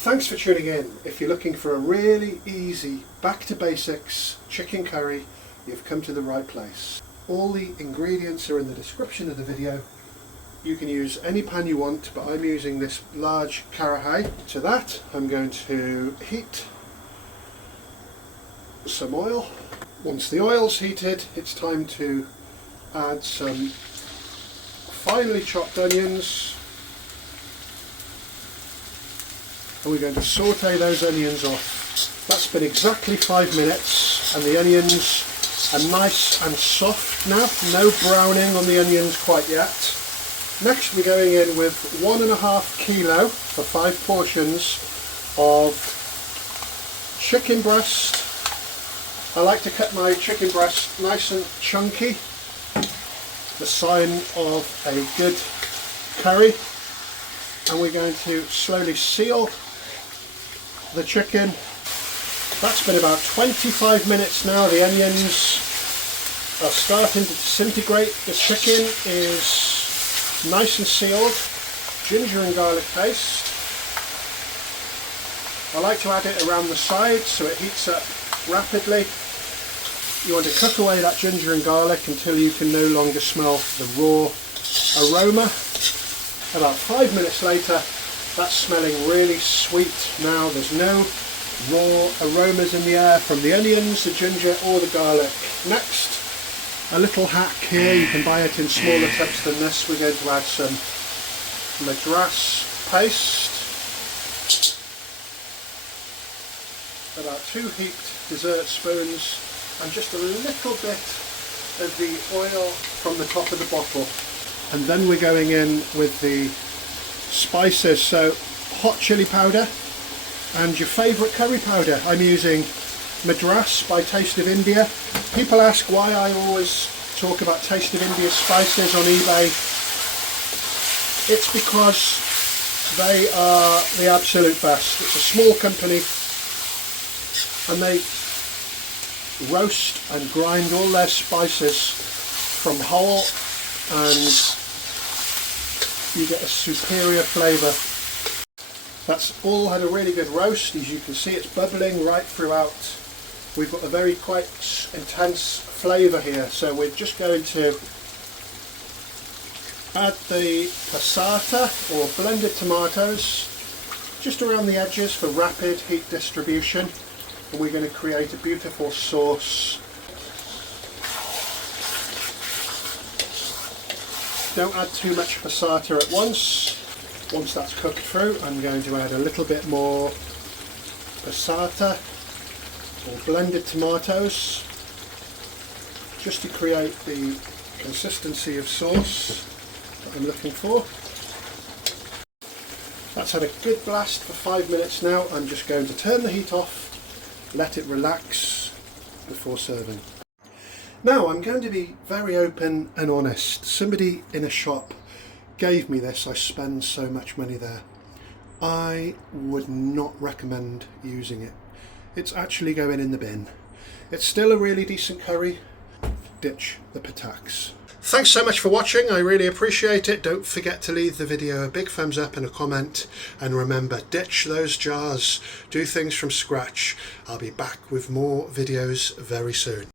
Thanks for tuning in. If you're looking for a really easy, back to basics chicken curry, you've come to the right place. All the ingredients are in the description of the video. You can use any pan you want, but I'm using this large karahai. To that, I'm going to heat some oil. Once the oil's heated, it's time to add some finely chopped onions. And we're going to saute those onions off. That's been exactly 5 minutes and the onions are nice and soft now. No browning on the onions quite yet. Next we're going in with 1.5 kilo for 5 portions of chicken breast. I like to cut my chicken breast nice and chunky, the sign of a good curry. And we're going to slowly seal the chicken. That's been about 25 minutes now. The onions are starting to disintegrate. The chicken is nice and sealed. Ginger and garlic paste. I like to add it around the sides so it heats up rapidly. You want to cook away that ginger and garlic until you can no longer smell the raw aroma. About 5 minutes later, that's smelling really sweet now. There's no raw aromas in the air from the onions, the ginger or the garlic. Next, a little hack here. You can buy it in smaller tubs than this. We're going to add some madras paste. About 2 heaped dessert spoons and just a little bit of the oil from the top of the bottle. And then we're going in with the spices, so hot chili powder and your favourite curry powder. I'm using Madras by Taste of India. People ask why I always talk about Taste of India spices on eBay. It's because they are the absolute best. It's a small company and they roast and grind all their spices from whole, and you get a superior flavour. That's all had a really good roast. As you can see, it's bubbling right throughout. We've got a very quite intense flavour here, so we're just going to add the passata or blended tomatoes just around the edges for rapid heat distribution, and we're going to create a beautiful sauce. Don't add too much passata at once. Once that's cooked through, I'm going to add a little bit more passata or blended tomatoes just to create the consistency of sauce that I'm looking for. That's had a good blast for 5 minutes now. I'm just going to turn the heat off, let it relax before serving. Now I'm going to be very open and honest. Somebody in a shop gave me this. I spend so much money there. I would not recommend using it. It's actually going in the bin. It's still a really decent curry. Ditch the pataks. Thanks so much for watching. I really appreciate it. Don't forget to leave the video a big thumbs up and a comment. And remember, ditch those jars. Do things from scratch. I'll be back with more videos very soon.